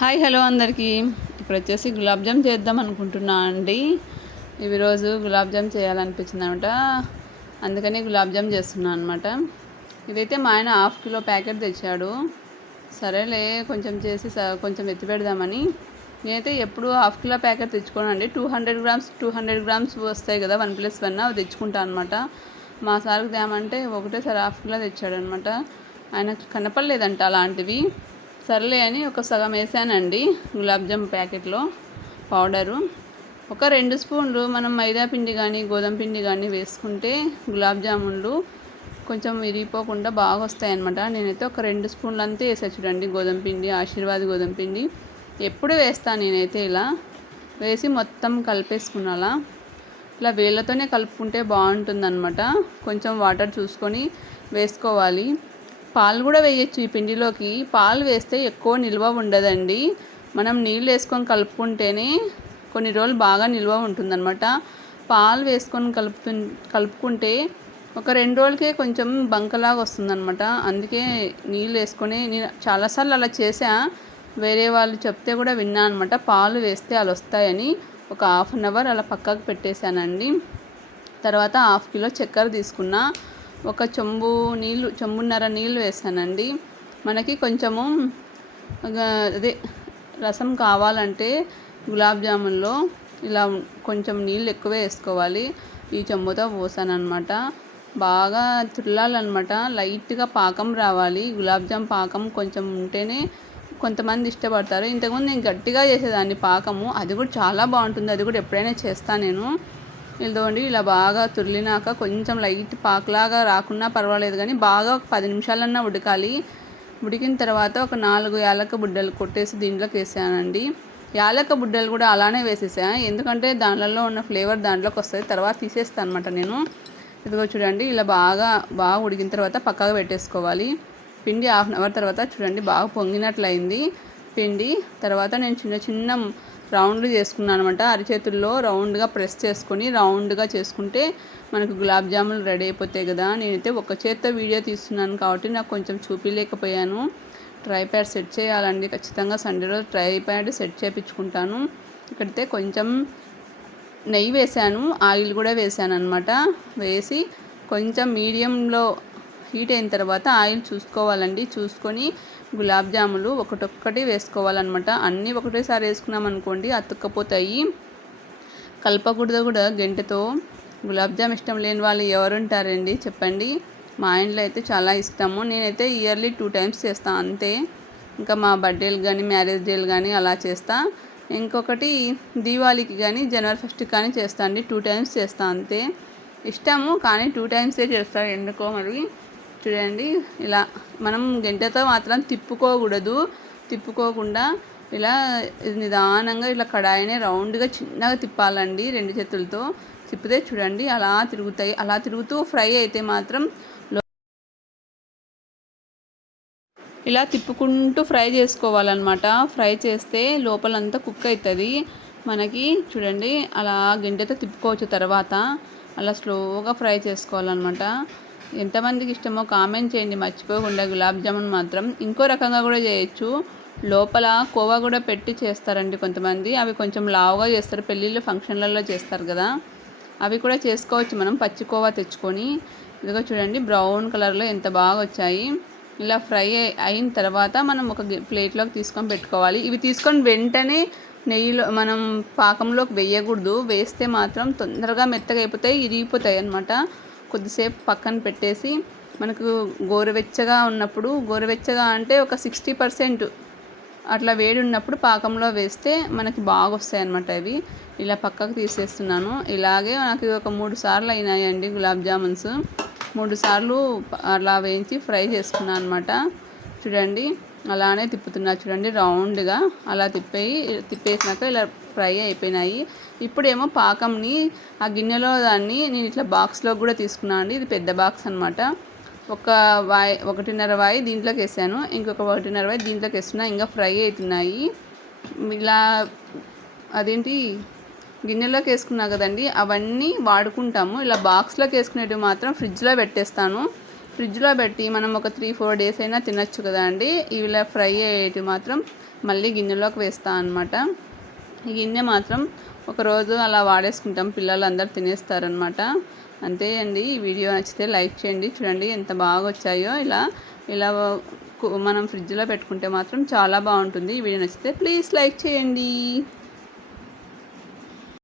Hi hello అందరికీ. ఇప్పుడు వచ్చేసి గులాబ్ జామ్ చేద్దాం అనుకుంటున్నా అండి. ఇవి రోజు గులాబ్ జామ్ చేయాలనిపించింది అనమాట అందుకని గులాబ్ జామ్ చేస్తున్నాను అనమాట ఇదైతే మా ఆయన హాఫ్ కిలో ప్యాకెట్ తెచ్చాడు. సరేలే కొంచెం చేసి కొంచెం ఎత్తి పెడదామని. నేనైతే ఎప్పుడు half kilo packet తెచ్చుకోనండి. Two hundred grams two hundred grams వస్తాయి కదా వన్ ప్లస్ వన్ అవి తెచ్చుకుంటాను అనమాట మా సార్కి తేమంటే ఒకటేసారి హాఫ్ కిలో తెచ్చాడనమాట. ఆయన కనపడలేదంట అలాంటివి. సర్లే అని ఒక సగం వేసానండి గులాబ్ జామ్ ప్యాకెట్లో పౌడరు. ఒక రెండు స్పూన్లు మనం మైదా పిండి కానీ గోధుమ పిండి కానీ వేసుకుంటే గులాబ్ జామున్లు కొంచెం విరిగిపోకుండా బాగా వస్తాయన్నమాట. నేనైతే ఒక రెండు స్పూన్లు అంతే వేసా చూడండి గోధుమ పిండి ఆశీర్వాద్ గోధుమ పిండి. ఎప్పుడు వేస్తాను నేనైతే ఇలా వేసి మొత్తం కలిపేసుకున్నాలా. ఇలా వేళ్ళతోనే కలుపుకుంటే బాగుంటుందన్నమాట. కొంచెం వాటర్ చూసుకొని వేసుకోవాలి. పాలు కూడా వేయచ్చు ఈ పిండిలోకి. పాలు వేస్తే ఎక్కువ నిల్వ ఉండదండి. మనం నీళ్ళు వేసుకొని కలుపుకుంటేనే కొన్ని రోజులు బాగా నిల్వ ఉంటుందన్నమాట. పాలు వేసుకొని కలుపుతు కలుపుకుంటే ఒక రెండు రోజులకే కొంచెం బంకలాగా వస్తుందన్నమాట. అందుకే నీళ్ళు వేసుకొని నేను చాలాసార్లు అలా చేసా వేరే వాళ్ళు చెప్తే కూడా విన్నా అనమాట పాలు వేస్తే అలా వస్తాయని ఒక హాఫ్ అన్ అవర్ అలా పక్కకు పెట్టేశానండి. తర్వాత హాఫ్ కిలో చక్కెర తీసుకున్నా. ఒక చెంబు నీళ్ళు చెంబున్నర నీళ్ళు వేసానండి మనకి కొంచెము అదే రసం కావాలంటే గులాబ్ జామున్లో ఇలా కొంచెం నీళ్ళు ఎక్కువే వేసుకోవాలి. ఈ చెంబుతో పోసాను అనమాట బాగా తుల్లాలన్నమాట లైట్గా పాకం రావాలి. గులాబ్ జామ్ పాకం కొంచెం ఉంటేనే కొంతమంది ఇష్టపడతారు. ఇంతకుముందు నేను గట్టిగా చేసేదాన్ని పాకము. అది కూడా చాలా బాగుంటుంది. అది కూడా ఎప్పుడైనా చేస్తాను నేను. ఇదిగోండి ఇలా బాగా తురిలినాక కొంచెం లైట్ పాకులాగా రాకున్నా పర్వాలేదు కానీ బాగా ఒక పది నిమిషాలన్నా ఉడకాలి. ఉడికిన తర్వాత ఒక నాలుగు యాలక బుడ్డలు కొట్టేసి దీంట్లోకి వేసానండి. యాలక బుడ్డలు కూడా అలానే వేసేసా. ఎందుకంటే దానిలో ఉన్న ఫ్లేవర్ దాంట్లోకి వస్తుంది. తర్వాత తీసేస్తాను అనమాట నేను. ఇదిగో చూడండి ఇలా బాగా బాగా ఉడికిన తర్వాత పక్కగా పెట్టేసుకోవాలి. పిండి హాఫ్ అన్ అవర్ తర్వాత చూడండి బాగా పొంగినట్లయింది. పిండి తర్వాత నేను చిన్న చిన్న రౌండ్ చేసుకున్నాను అనమాట అరిచేతుల్లో రౌండ్గా ప్రెస్ చేసుకొని రౌండ్గా చేసుకుంటే మనకు గులాబ్ జాములు రెడీ అయిపోతాయి కదా. నేనైతే ఒక చేత్తో వీడియో తీస్తున్నాను కాబట్టి నాకు కొంచెం చూపించలేకపోయాను ట్రై ప్యాడ్ సెట్ చేయాలండి. ఖచ్చితంగా సండే రోజు ట్రై ప్యాడ్ సెట్ చేయించుకుంటాను ఇక్కడైతే కొంచెం నెయ్యి వేసాను ఆయిల్ కూడా వేసాను అనమాట వేసి కొంచెం మీడియంలో హీట్ అయిన తర్వాత ఆయిల్ చూసుకోవాలండి. చూసుకొని గులాబ్ జాములు ఒకటొక్కటి వేసుకోవాలన్నమాట. అన్నీ ఒకటేసారి వేసుకున్నాం అనుకోండి అతుక్కపోతాయి. కలపకూడదు కూడా గంటతో. గులాబ్ జామ్ ఇష్టం లేని వాళ్ళు ఎవరుంటారండి? చెప్పండి. మా ఇంట్లో అయితే చాలా ఇష్టము. నేనైతే ఇయర్లీ టూ టైమ్స్ చేస్తాను అంతే. ఇంకా మా బర్త్డేలు కానీ మ్యారేజ్ డేలు కానీ అలా చేస్తా. ఇంకొకటి దీవాళికి కానీ జనవరి ఫస్ట్ కానీ చేస్తా అండి. టూ టైమ్స్ చేస్తా అంతే. ఇష్టము కానీ టూ టైమ్సే చేస్తా. ఎందుకో మరి. చూడండి ఇలా మనం గంటతో మాత్రం తిప్పుకోకూడదు. తిప్పుకోకుండా ఇలా నిదానంగా ఇలా కడాయిని రౌండ్గా చిన్నగా తిప్పాలండి రెండు చేతులతో. తిప్పితే చూడండి అలా తిరుగుతాయి. అలా తిరుగుతూ ఫ్రై అయితే మాత్రం ఇలా తిప్పుకుంటూ ఫ్రై చేసుకోవాలన్నమాట. ఫ్రై చేస్తే లోపలంతా కుక్ అవుతుంది మనకి చూడండి అలా గింటెతో తిప్పుకోవచ్చు తర్వాత. అలా స్లోగా ఫ్రై చేసుకోవాలన్నమాట. ఎంతమందికి ఇష్టమో కామెంట్ చేయండి. మర్చిపోకుండా గులాబ్ జామున్ మాత్రం ఇంకో రకంగా కూడా చేయొచ్చు. లోపల కోవా కూడా పెట్టి చేస్తారండి కొంతమంది. అవి కొంచెం లావుగా చేస్తారు. పెళ్ళిళ్ళు ఫంక్షన్లలో చేస్తారు కదా. అవి కూడా చేసుకోవచ్చు మనం. పచ్చి కోవా తెచ్చుకొని. ఇదిగో చూడండి బ్రౌన్ కలర్లో ఎంత బాగా వచ్చాయి. ఇలా ఫ్రై అయిన తర్వాత మనం ఒక ప్లేట్లోకి తీసుకొని పెట్టుకోవాలి. ఇవి తీసుకొని వెంటనే నెయ్యిలో మనం పాకంలోకి వేయకూడదు. వేస్తే మాత్రం తొందరగా మెత్తగా అయిపోతాయి ఇరిగిపోతాయి అన్నమాట. కొద్దిసేపు పక్కన పెట్టేసి మనకు గోరువెచ్చగా ఉన్నప్పుడు గోరువెచ్చగా అంటే ఒక సిక్స్టీ పర్సెంట్ అట్లా వేడి ఉన్నప్పుడు పాకంలో వేస్తే మనకి బాగా వస్తాయి అన్నమాట ఇవి ఇలా పక్కకు తీసేస్తున్నాను. ఇలాగే నాకు ఒక మూడు సార్లు అయినాయండి గులాబ్ జామున్స్. మూడు సార్లు అలా వేయించి ఫ్రై చేసుకున్నాను అనమాట చూడండి. అలానే తిప్పుతున్నా చూడండి రౌండ్గా అలా తిప్పేయి తిప్పేసినాక ఇలా ఫ్రై అయిపోయినాయి. ఇప్పుడేమో పాకంని ఆ గిన్నెలో దాన్ని నేను ఇట్లా బాక్స్లో కూడా తీసుకున్నాను అండి. ఇది పెద్ద బాక్స్ అనమాట ఒక వాయి ఒకటిన్నర వాయి దీంట్లోకి వేసాను. ఇంకొక ఒకటిన్నర వాయి దీంట్లోకి వేస్తున్నా. ఇంకా ఫ్రై అవుతున్నాయి ఇలా అదేంటి గిన్నెలోకి వేసుకున్నా కదండి అవన్నీ వాడుకుంటాము. ఇలా బాక్స్లోకి వేసుకునేటివి మాత్రం ఫ్రిడ్జ్లో పెట్టేస్తాను. ఫ్రిడ్జ్లో పెట్టి మనం ఒక త్రీ ఫోర్ డేస్ అయినా తినచ్చు కదా అండి. ఇలా ఫ్రై అయ్యేటివి మాత్రం మళ్ళీ గిన్నెలోకి వేస్తాను అనమాట ఈ గిన్నె మాత్రం ఒకరోజు అలా వాడేసుకుంటాం. పిల్లలు అందరు తినేస్తారనమాట అంతే అండి. ఈ వీడియో నచ్చితే లైక్ చేయండి. చూడండి ఎంత బాగా వచ్చాయో ఇలా ఇలా మనం ఫ్రిడ్జ్లో పెట్టుకుంటే మాత్రం చాలా బాగుంటుంది. ఈ వీడియో నచ్చితే ప్లీజ్ లైక్ చేయండి.